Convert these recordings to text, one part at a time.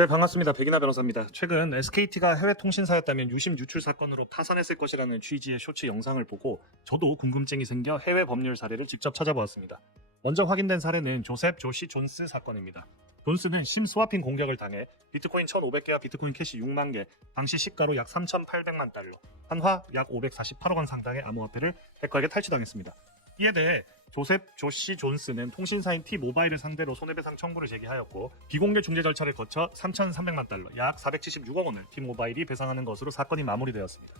네, 반갑습니다. 백이나 변호사입니다. 최근 SKT가 해외 통신사였다면 유심 유출 사건으로 파산했을 것이라는 취지의 쇼츠 영상을 보고 저도 궁금증이 생겨 해외 법률 사례를 직접 찾아보았습니다. 먼저 확인된 사례는 조셉 조시 존스 사건입니다. 존스는 심스와핑 공격을 당해 비트코인 1,500개와 비트코인 캐시 6만 개, 당시 시가로 약 3,800만 달러, 한화 약 548억 원 상당의 암호화폐를 해커에게 탈취당했습니다. 이에 대해 조셉 조시 존스는 통신사인 T모바일을 상대로 손해배상 청구를 제기하였고 비공개 중재 절차를 거쳐 3,300만 달러, 약 476억 원을 T모바일이 배상하는 것으로 사건이 마무리되었습니다.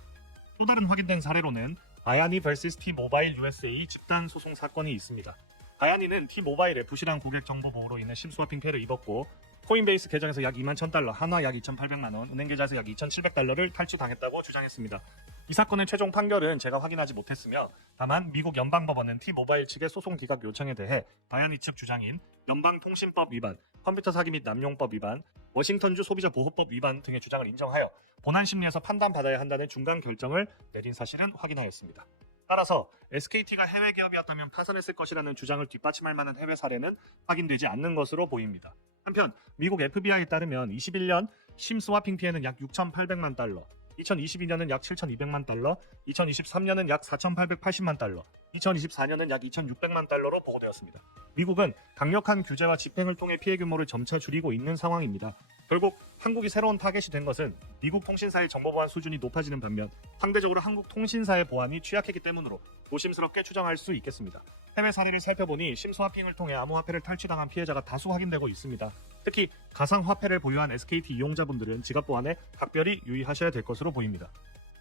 또 다른 확인된 사례로는 바야니 vs T모바일 USA 집단 소송 사건이 있습니다. 바야니는 T모바일의 부실한 고객 정보 보호로 인해 심스와핑 폐를 입었고 코인베이스 계정에서 약 2만 1,000달러, 한화 약 2,800만 원, 은행 계좌에서 약 2,700달러를 탈취당했다고 주장했습니다. 이 사건의 최종 판결은 제가 확인하지 못했으며 다만 미국 연방법원은 T모바일 측의 소송 기각 요청에 대해 바야니 측 주장인 연방통신법 위반, 컴퓨터 사기 및 남용법 위반, 워싱턴주 소비자보호법 위반 등의 주장을 인정하여 본안 심리에서 판단받아야 한다는 중간 결정을 내린 사실은 확인하였습니다. 따라서 SKT가 해외 기업이었다면 파산했을 것이라는 주장을 뒷받침할 만한 해외 사례는 확인되지 않는 것으로 보입니다. 한편 미국 FBI에 따르면 21년 심스와핑 피해는 약 6,800만 달러, 2022년은 약 7,200만 달러, 2023년은 약 4,880만 달러, 2024년은 약 2,600만 달러로 보고되었습니다. 미국은 강력한 규제와 집행을 통해 피해 규모를 점차 줄이고 있는 상황입니다. 결국 한국이 새로운 타겟이 된 것은 미국 통신사의 정보 보안 수준이 높아지는 반면 상대적으로 한국 통신사의 보안이 취약했기 때문으로 조심스럽게 추정할 수 있겠습니다. 해외 사례를 살펴보니 심스와핑을 통해 암호화폐를 탈취당한 피해자가 다수 확인되고 있습니다. 특히 가상화폐를 보유한 SKT 이용자분들은 지갑 보안에 각별히 유의하셔야 될 것으로 보입니다.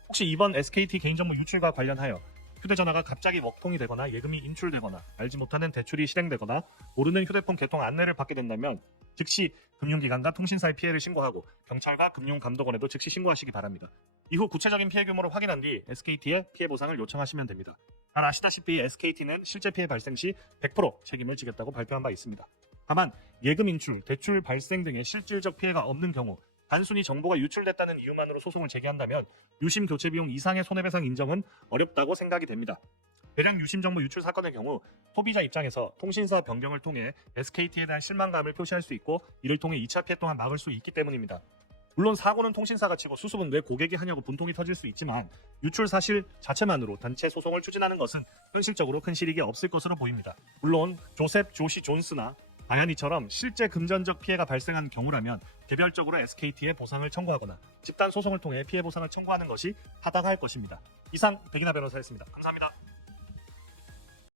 혹시 이번 SKT 개인정보 유출과 관련하여 휴대전화가 갑자기 먹통이 되거나 예금이 인출되거나 알지 못하는 대출이 실행되거나 모르는 휴대폰 개통 안내를 받게 된다면 즉시 금융기관과 통신사의 피해를 신고하고 경찰과 금융감독원에도 즉시 신고하시기 바랍니다. 이후 구체적인 피해 규모를 확인한 뒤 SKT에 피해 보상을 요청하시면 됩니다. 잘 아시다시피 SKT는 실제 피해 발생 시 100% 책임을 지겠다고 발표한 바 있습니다. 다만 예금 인출, 대출 발생 등의 실질적 피해가 없는 경우 단순히 정보가 유출됐다는 이유만으로 소송을 제기한다면 유심 교체 비용 이상의 손해배상 인정은 어렵다고 생각이 됩니다. 대량 유심 정보 유출 사건의 경우 소비자 입장에서 통신사 변경을 통해 SKT에 대한 실망감을 표시할 수 있고 이를 통해 2차 피해 또한 막을 수 있기 때문입니다. 물론 사고는 통신사가 치고 수습은 왜 고객이 하냐고 분통이 터질 수 있지만 유출 사실 자체만으로 단체 소송을 추진하는 것은 현실적으로 큰 실익이 없을 것으로 보입니다. 물론 조셉 조시 존스나 바야니처럼 실제 금전적 피해가 발생한 경우라면 개별적으로 SKT에 보상을 청구하거나 집단 소송을 통해 피해 보상을 청구하는 것이 타당할 것입니다. 이상 백이나 변호사였습니다. 감사합니다.